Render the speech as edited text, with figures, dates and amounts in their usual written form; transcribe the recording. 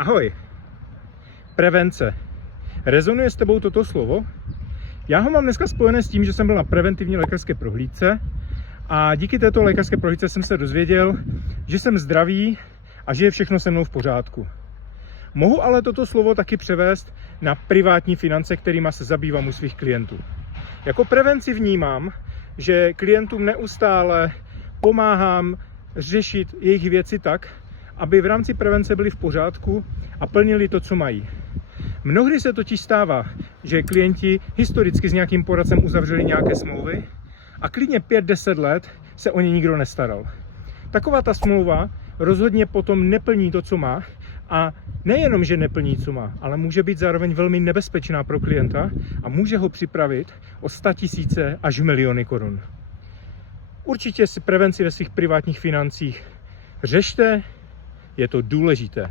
Ahoj. Prevence. Rezonuje s tebou toto slovo? Já ho mám dneska spojené s tím, že jsem byl na preventivní lékařské prohlídce a díky této lékařské prohlídce jsem se dozvěděl, že jsem zdravý a že je všechno se mnou v pořádku. Mohu ale toto slovo taky převést na privátní finance, kterýma se zabývám u svých klientů. Jako prevenci vnímám, že klientům neustále pomáhám řešit jejich věci tak, aby v rámci prevence byli v pořádku a plnili to, co mají. Mnohdy se totiž stává, že klienti historicky s nějakým poradcem uzavřeli nějaké smlouvy a klidně 5-10 let se o ně nikdo nestaral. Taková ta smlouva rozhodně potom neplní to, co má, a nejenom, že neplní, co má, ale může být zároveň velmi nebezpečná pro klienta a může ho připravit o 100 000 až miliony korun. Určitě si prevenci ve svých privátních financích řešte, je to důležité.